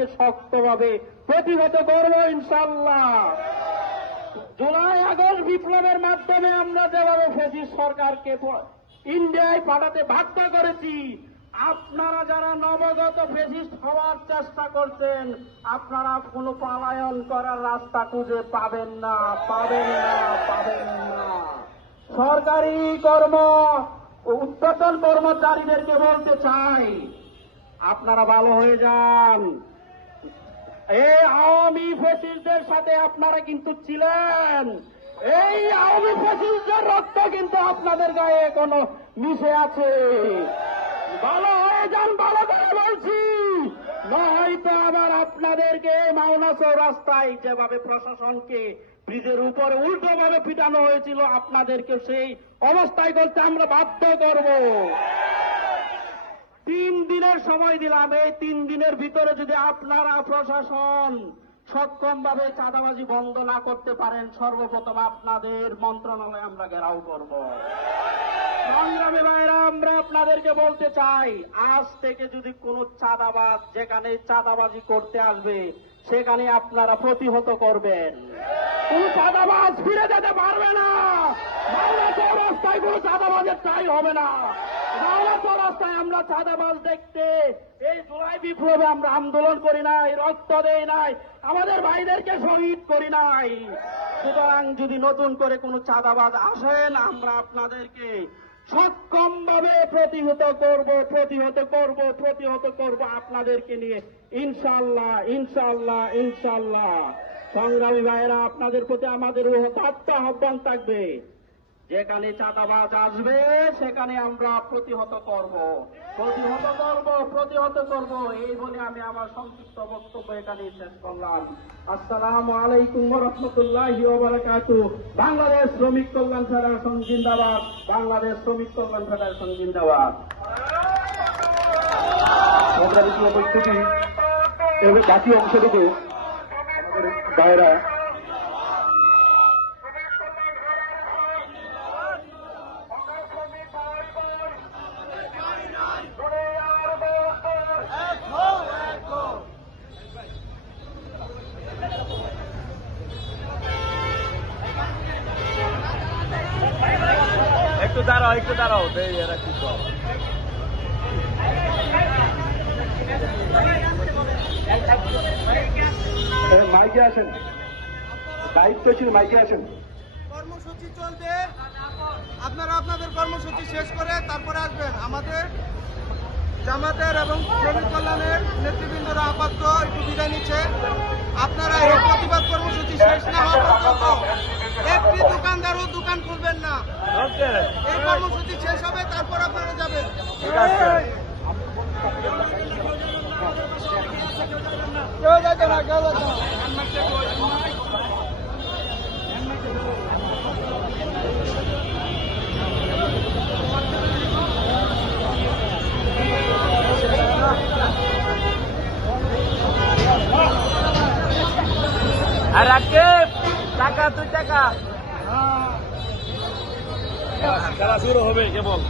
সরকারকে শক্তভাবে প্রতিহত করব ইনশাল্লাহ জুলাই, আগস্ট বিপ্লবের মাধ্যমে আমরা যেভাবে ফেসিস সরকারকে ইন্ডিয়ায় পাঠাতে বাধ্য করেছি, আপনারা যারা নবগত ফেসিস্ট হওয়ার চেষ্টা করছেন, আপনারা কোনো পালায়ন করার রাস্তা খুঁজে পাবেন না পাবেন না পাবেন না। সরকারি কর্ম উৎপাদন কর্মচারীদেরকে বলতে চাই, আপনারা ভালো হয়ে যান। এই আওয়ামী ফেসিসদের সাথে আপনারা কিন্তু ছিলেন। এই আওয়ামী ফেসিসদের রক্ত কিন্তু আপনাদের গায়ে এখনও মিশে আছে। ভালো হয়ে যান, ভালো করে বলছি। নয়তো আবার আপনাদেরকে মাওনা চৌরাস্তায় যেভাবে প্রশাসনকে ব্রিজের উপরে উল্টো ভাবে পিটানো হয়েছিল, আপনাদেরকে সেই অবস্থায় করতে আমরা বাধ্য করব। সময় দিলাম, এই তিন দিনের ভিতরে যদি আপনারা প্রশাসন সক্ষম ভাবে চাঁদাবাজি বন্ধ না করতে পারেন, সর্বপ্রথম আপনাদের মন্ত্রণালয় আমরা ঘেরাও করব। সংগ্রামী ভাইরা, আমরা আপনাদেরকে বলতে চাই, আজ থেকে যদি কোনো চাঁদাবাজ যেখানে চাঁদাবাজি করতে আসবে, সেখানে আপনারা প্রতিহত করবেন। কোন চাঁদাবাজ ফিরে যেতে পারবে না। বাংলা চৌরাস্তায় কোনো চাঁদাবাজের চাই হবে না। বাংলা চৌরাস্তায় আমরা চাঁদাবাজ দেখতে, এই জুলাই বিপ্লবে আমরা আন্দোলন করি নাই, রক্ত দেই নাই, আমাদের ভাইদেরকে শহীদ করি নাই। সুতরাং যদি নতুন করে কোনো চাঁদাবাজ আসেন আমরা আপনাদেরকে সক্ষম ভাবে প্রতিহত করব প্রতিহত করব প্রতিহত করব আপনাদেরকে নিয়ে। ইনশাল্লাহ ইনশাল্লাহ ইনশাল্লাহ। সংগ্রামী ভাইয়েরা, আপনাদের প্রতি আমাদের উদাত্ত আহ্বান থাকবে। যেখানে চাঁদাবাজ আসবে, সেখানে আমরা প্রতিহত করব। প্রতিহত করব প্রতিহত করব। এই বলে আমি আমার সংক্ষিপ্ত বক্তব্য এখানে শেষ করলাম। আসসালামু আলাইকুম রহমতুল্লাহ বাংলাদেশ শ্রমিক কল্যাণ ফেডারেশন জিন্দাবাদ। বাংলাদেশ শ্রমিক কল্যাণ ফেডারেশন জিন্দাবাদ। বাকি অংশটুকু ভাইরা একটু দাঁড়াও একটু দাঁড়াও দেই এরা কি করে? মাইকে আসেন। দায়িত্ব ছিল মাইকে আসেন। কর্মসূচি চলবে। আপনারা আপনাদের কর্মসূচি শেষ করে তারপরে আসবেন। আমাদের জামাতের এবং শ্রমিক কল্যাণের নেতৃবৃন্দরা আপাতত একটু বিদায় নিচ্ছে। আপনারা এই প্রতিবাদ কর্মসূচি শেষ না হওয়া পর্যন্ত একটি দোকানদারও দোকান খুলবেন না। এই কর্মসূচি শেষ হবে তারপর আপনারা যাবেন। ঠিক আছে। কেউ যাইতো না আর রাকিব টাকা তুই টাকা। খেলা শুরু হবে কেবল